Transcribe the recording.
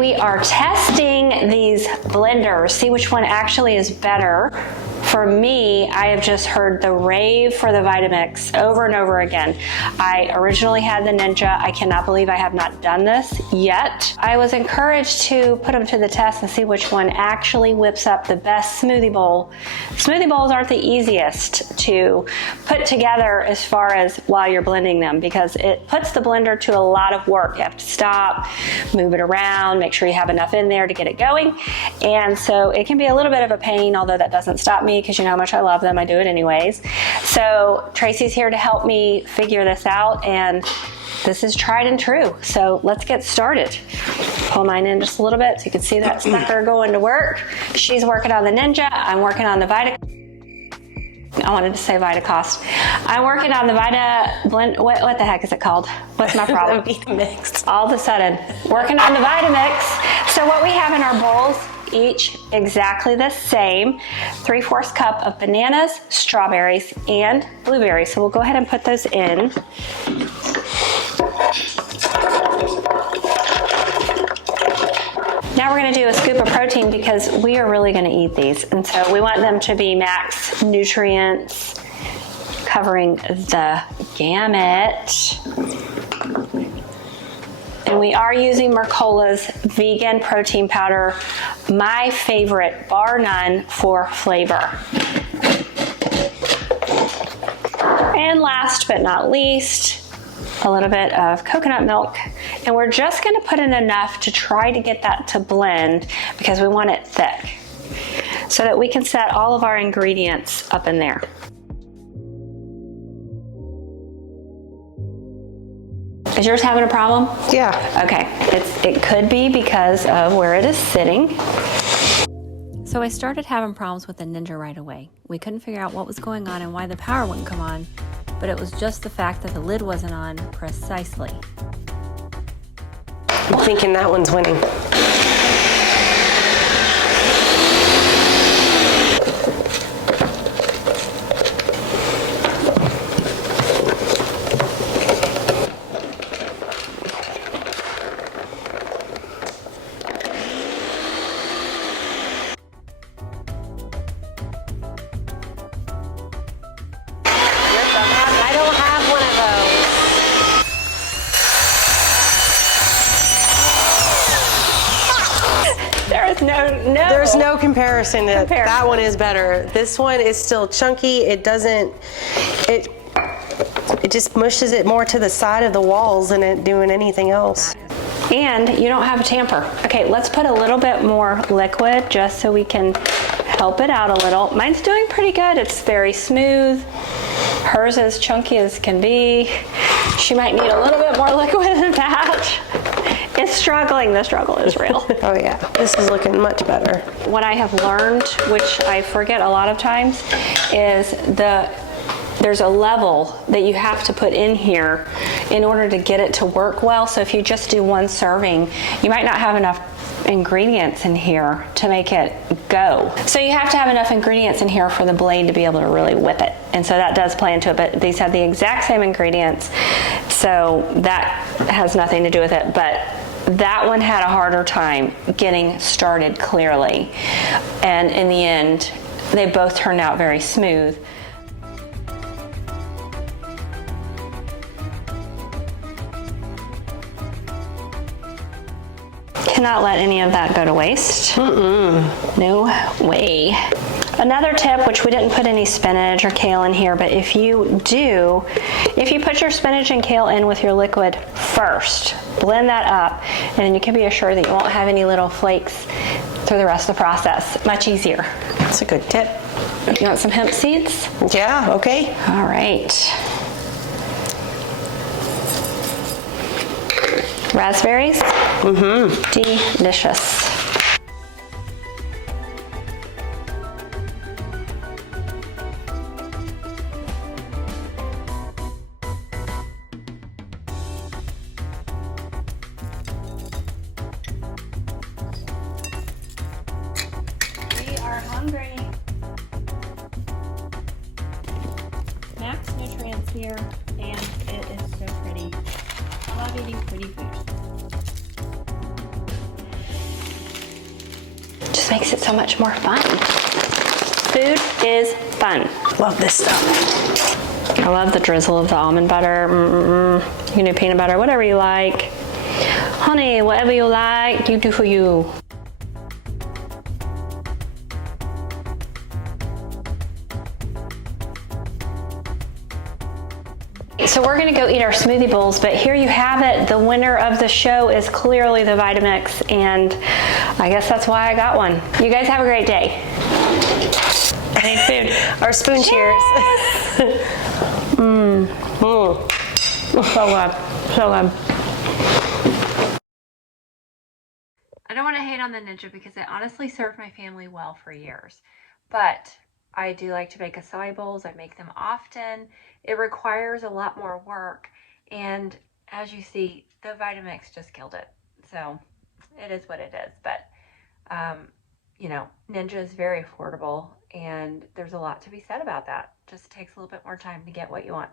we are testing these blenders, see which one actually is better. For me, I have just heard the rave for the Vitamix over and over again. I originally had the Ninja. I cannot believe I have not done this yet. I was encouraged to put them to the test and see which one actually whips up the best smoothie bowl. Smoothie bowls aren't the easiest to put together as far as while you're blending them, because it puts the blender to a lot of work. You have to stop, move it around, make sure you have enough in there to get it going. And so it can be a little bit of a pain, although that doesn't stop me, because you know how much I love them. I do it anyways. So Tracy's here to help me figure this out, and this is tried and true. So let's get started. Pull mine in just a little bit so you can see that sucker going to work. She's working on the Ninja. I'm working on the I wanted to say Vitacost. I'm working on the Vita what the heck is it called? What's my problem? Vitamix. All of a sudden, working on the Vitamix. So what we have in our bowls, each exactly the same, 3/4 cup of bananas, strawberries, and blueberries. So we'll go ahead and put those in. Now we're going to do a scoop of protein, because we are really going to eat these. And so we want them to be max nutrients, covering the gamut. And we are using Mercola's vegan protein powder, my favorite, bar none, for flavor. And last but not least, a little bit of coconut milk. And we're just gonna put in enough to try to get that to blend, because we want it thick, so that we can set all of our ingredients up in there. Is yours having a problem? Yeah. Okay, it could be because of where it is sitting. So I started having problems with the Ninja right away. We couldn't figure out what was going on and why the power wouldn't come on, but it was just the fact that the lid wasn't on precisely. I'm thinking that one's winning. There's no comparison. That one is better. This one is still chunky. It just mushes it more to the side of the walls than it doing anything else. And you don't have a tamper. Okay, let's put a little bit more liquid just so we can help it out a little. Mine's doing pretty good. It's very smooth. Hers is chunky as can be. She might need a little bit more liquid than that. It's struggling. The struggle is real. Oh yeah, this is looking much better. What I have learned, which I forget a lot of times, is there's a level that you have to put in here in order to get it to work well. So if you just do one serving, you might not have enough ingredients in here to make it go. So you have to have enough ingredients in here for the blade to be able to really whip it. And so that does play into it, but these have the exact same ingredients, so that has nothing to do with it. But that one had a harder time getting started clearly. And in the end, they both turned out very smooth. Cannot let any of that go to waste. No way. Another tip, which we didn't put any spinach or kale in here, but if you put your spinach and kale in with your liquid first, blend that up, and then you can be assured that you won't have any little flakes through the rest of the process. Much easier. That's a good tip. You want some hemp seeds? Yeah, okay. All right. Raspberries? Delicious. We are hungry. Max nutrients here, and it is so pretty. I love eating pretty food. just makes it so much more fun. Food is fun. Love this stuff. I love the drizzle of the almond butter. You can do peanut butter, whatever you like. Honey, whatever you like, you do for you. So we're gonna go eat our smoothie bowls, but here you have it. The winner of the show is clearly the Vitamix, and I guess that's why I got one. You guys have a great day. I need food. Our spoon cheers. So good, so good. I don't want to hate on the Ninja because it honestly served my family well for years, but I do like to make acai bowls. I make them often. It requires a lot more work, and as you see, the Vitamix just killed it. So it is what it is, but you know, Ninja is very affordable, and there's a lot to be said about that. Just takes a little bit more time to get what you want.